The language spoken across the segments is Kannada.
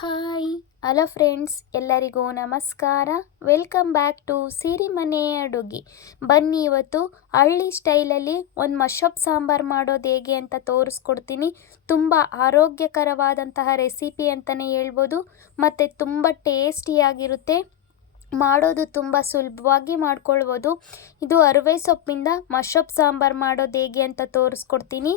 ಹಾಯ್ ಹಲೋ ಫ್ರೆಂಡ್ಸ್, ಎಲ್ಲರಿಗೂ ನಮಸ್ಕಾರ. ವೆಲ್ಕಮ್ ಬ್ಯಾಕ್ ಟು ಸಿರಿಮನೆ ಅಡುಗೆ. ಬನ್ನಿ, ಇವತ್ತು ಹಳ್ಳಿ ಸ್ಟೈಲಲ್ಲಿ ಒಂದು ಮಶಪ್ ಸಾಂಬಾರು ಮಾಡೋದು ಹೇಗೆ ಅಂತ ತೋರಿಸ್ಕೊಡ್ತೀನಿ. ತುಂಬ ಆರೋಗ್ಯಕರವಾದಂತಹ ರೆಸಿಪಿ ಅಂತಲೇ ಹೇಳ್ಬೋದು, ಮತ್ತು ತುಂಬ ಟೇಸ್ಟಿಯಾಗಿರುತ್ತೆ. ಮಾಡೋದು ತುಂಬ ಸುಲಭವಾಗಿ ಮಾಡ್ಕೊಳ್ಬೋದು. ಇದು ಅರಿವೆ ಸೊಪ್ಪಿಂದ ಮಶಪ್ ಸಾಂಬಾರು ಮಾಡೋದು ಹೇಗೆ ಅಂತ ತೋರಿಸ್ಕೊಡ್ತೀನಿ.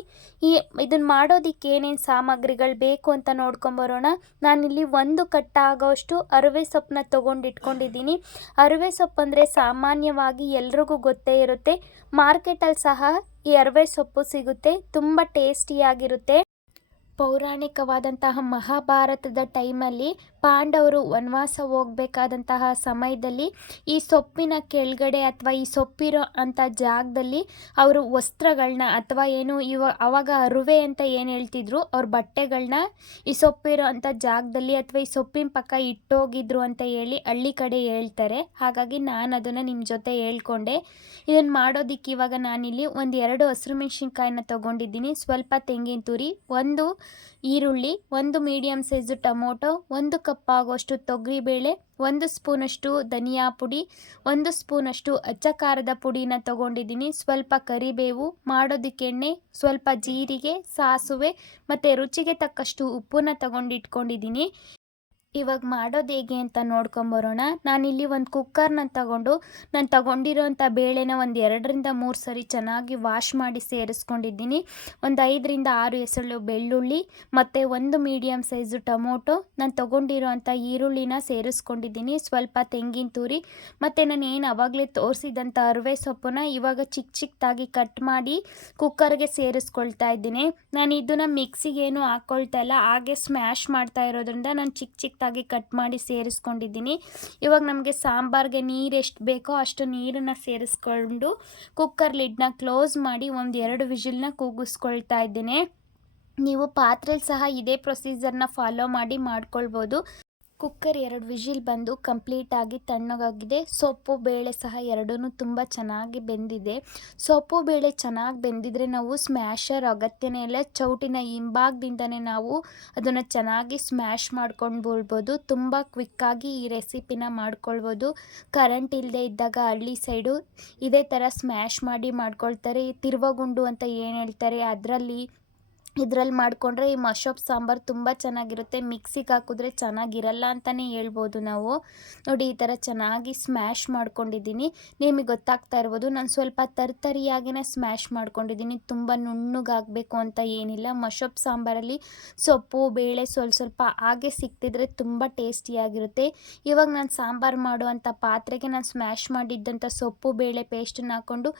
ಇದನ್ನು ಮಾಡೋದಕ್ಕೆ ಏನೇನು ಸಾಮಗ್ರಿಗಳು ಬೇಕು ಅಂತ ನೋಡ್ಕೊಂಬರೋಣ. ನಾನಿಲ್ಲಿ 1 ಕಟ್ಟ ಆಗೋಷ್ಟು ಅರಿವೆ ಸೊಪ್ಪನ್ನ ತೊಗೊಂಡಿಟ್ಕೊಂಡಿದ್ದೀನಿ. ಅರಿವೆ ಸೊಪ್ಪು ಅಂದರೆ ಸಾಮಾನ್ಯವಾಗಿ ಎಲ್ರಿಗೂ ಗೊತ್ತೇ ಇರುತ್ತೆ. ಮಾರ್ಕೆಟಲ್ಲಿ ಸಹ ಈ ಅರಿವೆ ಸೊಪ್ಪು ಸಿಗುತ್ತೆ. ತುಂಬ ಟೇಸ್ಟಿಯಾಗಿರುತ್ತೆ. ಪೌರಾಣಿಕವಾದಂತಹ ಮಹಾಭಾರತದ ಟೈಮಲ್ಲಿ ಪಾಂಡವರು ವನವಾಸ ಹೋಗಬೇಕಾದಂತಹ ಸಮಯದಲ್ಲಿ ಈ ಸೊಪ್ಪಿನ ಕೆಳಗಡೆ ಅಥವಾ ಈ ಸೊಪ್ಪಿರೋ ಅಂಥ ಜಾಗದಲ್ಲಿ ಅವರು ವಸ್ತ್ರಗಳನ್ನ ಅಥವಾ ಅವಾಗ ಅರುವೆ ಅಂತ ಏನು ಹೇಳ್ತಿದ್ರು, ಅವ್ರ ಬಟ್ಟೆಗಳನ್ನ ಈ ಸೊಪ್ಪಿರೋ ಅಂಥ ಜಾಗದಲ್ಲಿ ಅಥವಾ ಈ ಸೊಪ್ಪಿನ ಪಕ್ಕ ಇಟ್ಟೋಗಿದ್ರು ಅಂತ ಹೇಳಿ ಹಳ್ಳಿ ಕಡೆ ಹೇಳ್ತಾರೆ. ಹಾಗಾಗಿ ನಾನು ಅದನ್ನು ನಿಮ್ಮ ಜೊತೆ ಹೇಳ್ಕೊಂಡೆ. ಇದನ್ನು ಮಾಡೋದಕ್ಕೆ ಇವಾಗ ನಾನಿಲ್ಲಿ 2 ಹಸಿರು ಮೆಣಸಿನ್ಕಾಯಿನ ತೊಗೊಂಡಿದ್ದೀನಿ, ಸ್ವಲ್ಪ ತೆಂಗಿನ ತುರಿ, 1 ಈರುಳ್ಳಿ, 1 ಮೀಡಿಯಮ್ ಸೈಜು ಟೊಮೊಟೊ, 1 ಕಪ್ ಆಗೋಷ್ಟು ತೊಗರಿಬೇಳೆ, 1 ಸ್ಪೂನಷ್ಟು ಧನಿಯಾ ಪುಡಿ, 1 ಸ್ಪೂನಷ್ಟು ಅಚ್ಚ ಖಾರದ ಪುಡಿನ ತೊಗೊಂಡಿದ್ದೀನಿ, ಸ್ವಲ್ಪ ಕರಿಬೇವು, ಮಾಡೋದಕ್ಕೆ ಎಣ್ಣೆ, ಸ್ವಲ್ಪ ಜೀರಿಗೆ, ಸಾಸಿವೆ ಮತ್ತು ರುಚಿಗೆ ತಕ್ಕಷ್ಟು ಉಪ್ಪನ್ನ ತೊಗೊಂಡಿಟ್ಕೊಂಡಿದ್ದೀನಿ. ಇವಾಗ ಮಾಡೋದು ಹೇಗೆ ಅಂತ ನೋಡ್ಕೊಂಬರೋಣ. ನಾನಿಲ್ಲಿ ಒಂದು ಕುಕ್ಕರ್ನ ತಗೊಂಡು ನಾನು ತಗೊಂಡಿರೋಂಥ ಬೇಳೆನ 2-3 ಸರಿ ಚೆನ್ನಾಗಿ ವಾಶ್ ಮಾಡಿ ಸೇರಿಸ್ಕೊಂಡಿದ್ದೀನಿ. 5-6 ಎಸಳು ಬೆಳ್ಳುಳ್ಳಿ ಮತ್ತು 1 ಮೀಡಿಯಮ್ ಸೈಜು ಟೊಮೊಟೊ, ನಾನು ತೊಗೊಂಡಿರೋಂಥ ಈರುಳ್ಳಿನ ಸೇರಿಸ್ಕೊಂಡಿದ್ದೀನಿ, ಸ್ವಲ್ಪ ತೆಂಗಿನ ತುರಿ ಮತ್ತು ನಾನು ಏನು ಆವಾಗಲೇ ತೋರಿಸಿದಂಥ ಅರಿವೆ ಸೊಪ್ಪನ್ನ ಇವಾಗ ಚಿಕ್ಕದಾಗಿ ಕಟ್ ಮಾಡಿ ಕುಕ್ಕರ್ಗೆ ಸೇರಿಸ್ಕೊಳ್ತಾ ಇದ್ದೀನಿ. ನಾನು ಇದನ್ನು ಮಿಕ್ಸಿಗೇನು ಹಾಕ್ಕೊಳ್ತಾ ಇಲ್ಲ, ಹಾಗೆ ಸ್ಮ್ಯಾಶ್ ಮಾಡ್ತಾ ಇರೋದ್ರಿಂದ ನಾನು ಚಿಕ್ಕದಾಗಿ ಕಟ್ ಮಾಡಿ ಸೇರಿಸ್ಕೊಂಡಿದ್ದೀನಿ. ಇವಾಗ ನಮಗೆ ಸಾಂಬಾರ್ಗೆ ನೀರು ಎಷ್ಟು ಬೇಕೋ ಅಷ್ಟು ನೀರನ್ನು ಸೇರಿಸ್ಕೊಂಡು ಕುಕ್ಕರ್ ಲಿಡ್ನ ಕ್ಲೋಸ್ ಮಾಡಿ 1-2 ವಿಜಿಲ್ನ ಕೂಗಿಸ್ಕೊಳ್ತಾ ಇದ್ದೀನಿ. ನೀವು ಪಾತ್ರೆಯಲ್ಲಿ ಸಹ ಇದೇ ಪ್ರೊಸೀಜರ್ನ ಫಾಲೋ ಮಾಡಿ ಮಾಡ್ಕೊಳ್ಬೋದು. ಕುಕ್ಕರ್ 2 ವಿಜಿಲ್ ಬಂದು ಕಂಪ್ಲೀಟಾಗಿ ತಣ್ಣಗಾಗಿದೆ. ಸೊಪ್ಪು ಬೇಳೆ ಸಹ ಎರಡೂ ತುಂಬ ಚೆನ್ನಾಗಿ ಬೆಂದಿದೆ. ಸೊಪ್ಪು ಬೇಳೆ ಚೆನ್ನಾಗಿ ಬೆಂದಿದ್ರೆ ನಾವು ಸ್ಮ್ಯಾಶರ್ ಅಗತ್ಯನೇ ಇಲ್ಲ, ಚೌಟಿನ ಹಿಂಭಾಗದಿಂದನೇ ನಾವು ಅದನ್ನು ಚೆನ್ನಾಗಿ ಸ್ಮ್ಯಾಶ್ ಮಾಡ್ಕೊಂಡು ತುಂಬ ಕ್ವಿಕ್ಕಾಗಿ ಈ ರೆಸಿಪಿನ ಮಾಡ್ಕೊಳ್ಬೋದು. ಕರೆಂಟ್ ಇಲ್ಲದೆ ಇದ್ದಾಗ ಹಳ್ಳಿ ಸೈಡು ಇದೇ ಥರ ಸ್ಮ್ಯಾಶ್ ಮಾಡಿ ಮಾಡ್ಕೊಳ್ತಾರೆ. ತಿರುವಗುಂಡು ಅಂತ ಏನು ಹೇಳ್ತಾರೆ, ಇದರಲ್ಲಿ ಮಾಡಿಕೊಂಡ್ರೆ ಈ ಮಶಪ್ ಸಾಂಬಾರು ತುಂಬ ಚೆನ್ನಾಗಿರುತ್ತೆ. ಮಿಕ್ಸಿಗೆ ಹಾಕಿದ್ರೆ ಚೆನ್ನಾಗಿರಲ್ಲ ಅಂತಲೇ ಹೇಳ್ಬೋದು ನಾವು. ನೋಡಿ, ಈ ಥರ ಚೆನ್ನಾಗಿ ಸ್ಮ್ಯಾಶ್ ಮಾಡ್ಕೊಂಡಿದ್ದೀನಿ. ನಿಮಗೆ ಗೊತ್ತಾಗ್ತಾ ಇರ್ಬೋದು, ನಾನು ಸ್ವಲ್ಪ ತರಿಯಾಗಿನೇ ಸ್ಮ್ಯಾಶ್ ಮಾಡ್ಕೊಂಡಿದ್ದೀನಿ. ತುಂಬ ನುಣ್ಣಗಾಗಬೇಕು ಅಂತ ಏನಿಲ್ಲ. ಮಶಪ್ ಸಾಂಬಾರಲ್ಲಿ ಸೊಪ್ಪು ಬೇಳೆ ಸ್ವಲ್ಪ ಹಾಗೆ ಸಿಕ್ತಿದ್ರೆ ತುಂಬ ಟೇಸ್ಟಿಯಾಗಿರುತ್ತೆ. ಇವಾಗ ನಾನು ಸಾಂಬಾರು ಮಾಡುವಂಥ ಪಾತ್ರೆಗೆ ನಾನು ಸ್ಮ್ಯಾಶ್ ಮಾಡಿದ್ದಂಥ ಸೊಪ್ಪು ಬೇಳೆ ಪೇಸ್ಟನ್ನು ಹಾಕ್ಕೊಂಡು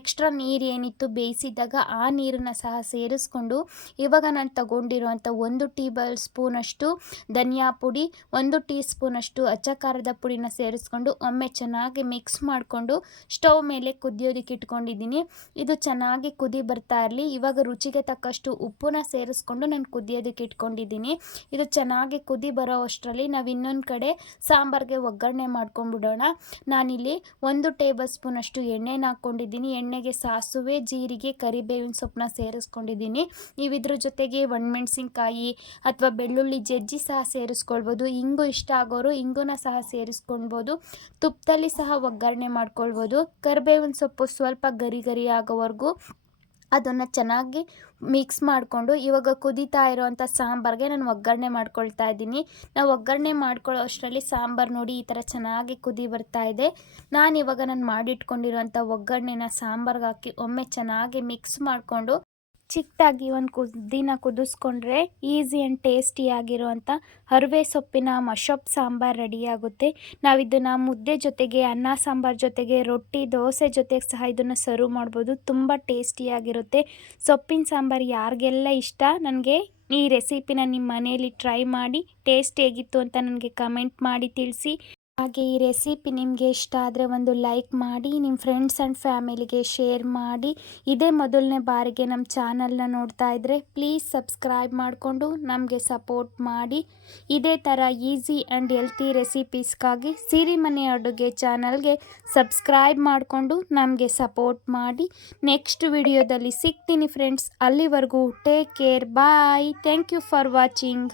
ಎಕ್ಸ್ಟ್ರಾ ನೀರು ಏನಿತ್ತು ಬೇಯಿಸಿದಾಗ ಆ ನೀರನ್ನು ಸಹ ಸೇರಿಸ್ಕೊಂಡು ಇವಾಗ ನಾನು ತಗೊಂಡಿರುವಂಥ 1 ಟೇಬಲ್ ಸ್ಪೂನಷ್ಟು ಧನಿಯಾ ಪುಡಿ, 1 ಟೀ ಸ್ಪೂನಷ್ಟು ಅಚ್ಚ ಖಾರದ ಪುಡಿನ ಸೇರಿಸ್ಕೊಂಡು ಒಮ್ಮೆ ಚೆನ್ನಾಗಿ ಮಿಕ್ಸ್ ಮಾಡಿಕೊಂಡು ಸ್ಟವ್ ಮೇಲೆ ಕುದಿಯೋದಕ್ಕೆ ಇಟ್ಕೊಂಡಿದ್ದೀನಿ. ಇದು ಚೆನ್ನಾಗಿ ಕುದಿ ಬರ್ತಾ ಇರಲಿ. ಇವಾಗ ರುಚಿಗೆ ತಕ್ಕಷ್ಟು ಉಪ್ಪನ್ನ ಸೇರಿಸ್ಕೊಂಡು ನಾನು ಕುದಿಯೋದಕ್ಕೆ ಇಟ್ಕೊಂಡಿದ್ದೀನಿ. ಇದು ಚೆನ್ನಾಗಿ ಕುದಿ ಬರೋ ಅಷ್ಟರಲ್ಲಿ ನಾವು ಇನ್ನೊಂದು ಕಡೆ ಸಾಂಬಾರಿಗೆ ಒಗ್ಗರಣೆ ಮಾಡ್ಕೊಂಡ್ಬಿಡೋಣ. ನಾನಿಲ್ಲಿ 1 ಟೇಬಲ್ ಸ್ಪೂನಷ್ಟು ಎಣ್ಣೆನ ಹಾಕ್ಕೊಂಡಿದ್ದೀನಿ. ಎಣ್ಣೆಗೆ ಸಾಸಿವೆ, ಜೀರಿಗೆ, ಕರಿಬೇವಿನ ಸೊಪ್ಪನ್ನ ಸೇರಿಸ್ಕೊಂಡಿದ್ದೀನಿ. ನೀವು ಇದ್ರ ಜೊತೆಗೆ ಒಣಮೆಣಸಿನ್ಕಾಯಿ ಅಥವಾ ಬೆಳ್ಳುಳ್ಳಿ ಜಜ್ಜಿ ಸಹ ಸೇರಿಸ್ಕೊಳ್ಬೋದು. ಇಂಗು ಇಷ್ಟ ಆಗೋರು ಇಂಗುನ ಸಹ ಸೇರಿಸ್ಕೊಳ್ಬೋದು. ತುಪ್ಪದಲ್ಲಿ ಸಹ ಒಗ್ಗರಣೆ ಮಾಡ್ಕೊಳ್ಬೋದು. ಕರಿಬೇವಿನ ಸೊಪ್ಪು ಸ್ವಲ್ಪ ಗರಿ ಆಗೋವರೆಗೂ ಅದನ್ನು ಚೆನ್ನಾಗಿ ಮಿಕ್ಸ್ ಮಾಡಿಕೊಂಡು ಇವಾಗ ಕುದೀತಾ ಇರೋವಂಥ ಸಾಂಬಾರಿಗೆ ನಾನು ಒಗ್ಗರಣೆ ಮಾಡ್ಕೊಳ್ತಾ ಇದ್ದೀನಿ. ನಾವು ಒಗ್ಗರಣೆ ಮಾಡ್ಕೊಳ್ಳೋ ಅಷ್ಟರಲ್ಲಿ ಸಾಂಬಾರು ನೋಡಿ ಈ ಥರ ಚೆನ್ನಾಗಿ ಕುದಿ ಬರ್ತಾ ಇದೆ. ನಾನಿವಾಗ ಮಾಡಿಟ್ಕೊಂಡಿರೋಂಥ ಒಗ್ಗರಣೆನ ಸಾಂಬಾರ್ಗೆ ಹಾಕಿ ಒಮ್ಮೆ ಚೆನ್ನಾಗಿ ಮಿಕ್ಸ್ ಮಾಡಿಕೊಂಡು ಚಿಕ್ಕದಾಗಿ ಒಂದು ಕುದಿನ ಕುದಿಸ್ಕೊಂಡ್ರೆ ಈಸಿ ಆ್ಯಂಡ್ ಟೇಸ್ಟಿಯಾಗಿರುವಂಥ ಅರಿವೆ ಸೊಪ್ಪಿನ ಮಶಪ್ ಸಾಂಬಾರು ರೆಡಿಯಾಗುತ್ತೆ. ನಾವು ಇದನ್ನು ಮುದ್ದೆ ಜೊತೆಗೆ, ಅನ್ನ ಸಾಂಬಾರು ಜೊತೆಗೆ, ರೊಟ್ಟಿ ದೋಸೆ ಜೊತೆಗೆ ಸಹ ಇದನ್ನು ಸರ್ವ್ ಮಾಡ್ಬೋದು. ತುಂಬ ಟೇಸ್ಟಿಯಾಗಿರುತ್ತೆ. ಸೊಪ್ಪಿನ ಸಾಂಬಾರು ಯಾರಿಗೆಲ್ಲ ಇಷ್ಟ, ನನಗೆ ಈ ರೆಸಿಪಿನ ನಿಮ್ಮ ಮನೆಯಲ್ಲಿ ಟ್ರೈ ಮಾಡಿ ಟೇಸ್ಟ್ ಹೇಗಿತ್ತು ಅಂತ ನನಗೆ ಕಮೆಂಟ್ ಮಾಡಿ ತಿಳಿಸಿ. ಹಾಗೆ ಈ ರೆಸಿಪಿ ನಿಮಗೆ ಇಷ್ಟ ಆದರೆ ಒಂದು ಲೈಕ್ ಮಾಡಿ, ನಿಮ್ಮ ಫ್ರೆಂಡ್ಸ್ ಆ್ಯಂಡ್ ಫ್ಯಾಮಿಲಿಗೆ ಶೇರ್ ಮಾಡಿ. ಇದೇ ಮೊದಲನೇ ಬಾರಿಗೆ ನಮ್ಮ ಚಾನಲ್ನ ನೋಡ್ತಾ ಇದ್ದರೆ ಪ್ಲೀಸ್ ಸಬ್ಸ್ಕ್ರೈಬ್ ಮಾಡಿಕೊಂಡು ನಮಗೆ ಸಪೋರ್ಟ್ ಮಾಡಿ. ಇದೇ ಥರ ಈಸಿ ಆ್ಯಂಡ್ ಹೆಲ್ತಿ ರೆಸಿಪೀಸ್ಗಾಗಿ ಸಿರಿಮನೆ ಅಡುಗೆ ಚಾನಲ್ಗೆ ಸಬ್ಸ್ಕ್ರೈಬ್ ಮಾಡಿಕೊಂಡು ನಮಗೆ ಸಪೋರ್ಟ್ ಮಾಡಿ. ನೆಕ್ಸ್ಟ್ ವಿಡಿಯೋದಲ್ಲಿ ಸಿಗ್ತೀನಿ ಫ್ರೆಂಡ್ಸ್. ಅಲ್ಲಿವರೆಗೂ take care, bye. Thank you for watching.